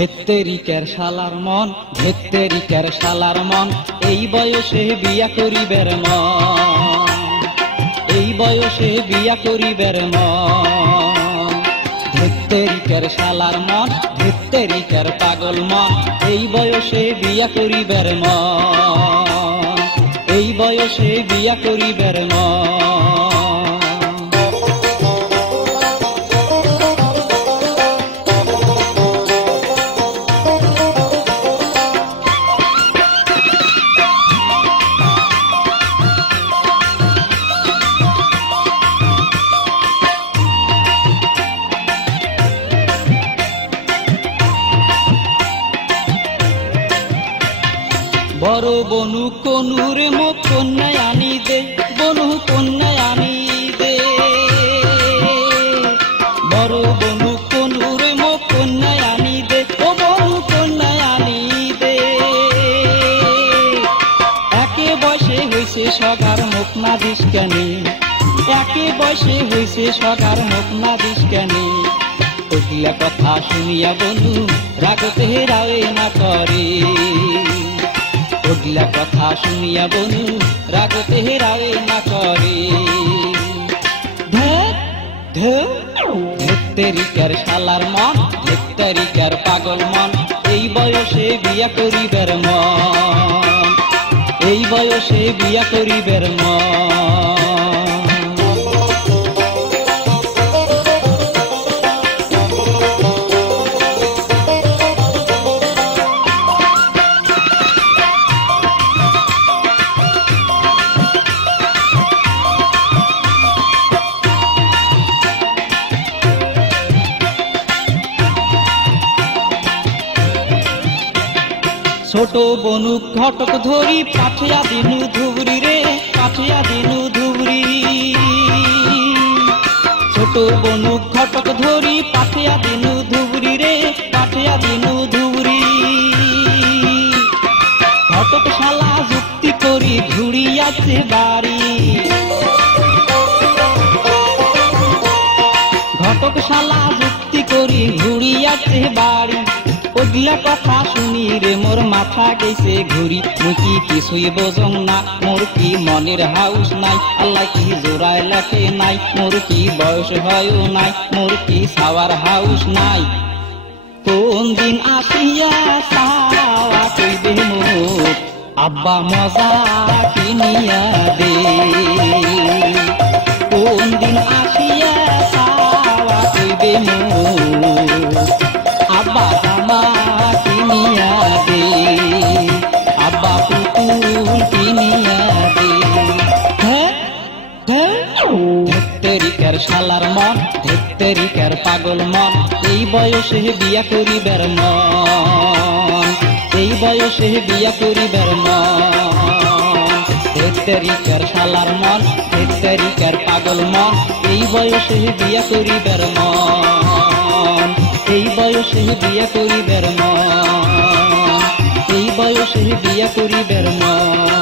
ধেত্তেরিকের শালার মন, ধেত্তেরিকের শালার মন, এই বয়সে বিয়া করিবের মন, এই বয়সে বিয়া করিবের মন। ধেত্তেরিকের শালার মন, ধেত্তেরিকের পাগল মন, এই বয়সে বিয়া করিবের মন, এই বয়সে বিয়া করিবের মন। বড় বনু কনুরে মোক কন্যায় আনি দে, বনু কন্যায় আনি দে, বড় বনু কনুরে মোক কন্যায় আনি দে, ও বনু কন্যায় আনি দে। একে বয়সে হইছে সগার মুখ না দিস কেনি, একে বয়সে হইছে সগার মুখ না দিস কেনি। ওইগুলা কথা শুনিয়া বন্ধু রাগতে রায়ে না করে, ওইগুলা কথা শুনিয়া বনু রাগতে রায়ে না করে। ধেত্তেরিকের শালার মন, ধেত্তেরিকের পাগল মন, এই বয়সে বিয়া করিবের মন, এই বয়সে বিয়া করিবের মন। ছোট বনু ঘটক ধরি পাঠিয়া দিনু ধুবরি রে, পাঠিয়া দিনু ধুবরি। ছোট বনু ঘটক ধরি পাঠিয়া দিনু ধুবরি রে, পাঠিয়া দিনু ধুবরি। ঘটক শালা যুক্তি করি ঘুরিয়াছে বাড়ি, ঘটক শালা যুক্তি করি ঘুরিয়াছে বাড়ি। ওইগুলা কথা শুনি রে মোর মাথা গেছে ঘুরি, মুই কি কিছুই বোঝং না, মোর কি মনের হাউস নাই, আল্লাহ কি জোড়ায় লাখে নাই, মোর কি বয়স হয়ও নাই, মোর কি সাওয়ার হাউস নাই। কোন দিন আসিয়া সাওয়া কইবে মোর আব্বা মজা কিনিয়া দে, কোন দিন আসিয়া সাওয়া কইবে মোর আব্বা জামা কিনিয়া দে, আব্বা পুতুল কিনিয়া দে। ধেত্তেরিকের শালার মন, ধেত্তেরিকের পাগল মন, এই বয়সে বিয়া করিবের মন, এই বয়সে বিয়া করিবের মন। ধেত্তেরিকের শালার মন, ধেত্তেরিকের পাগল মন, এই বয়সে বিয়া করিবের মন, এই বয়সে বিয়া করিবের মন, এই বয়সে বিয়া করিবের মন।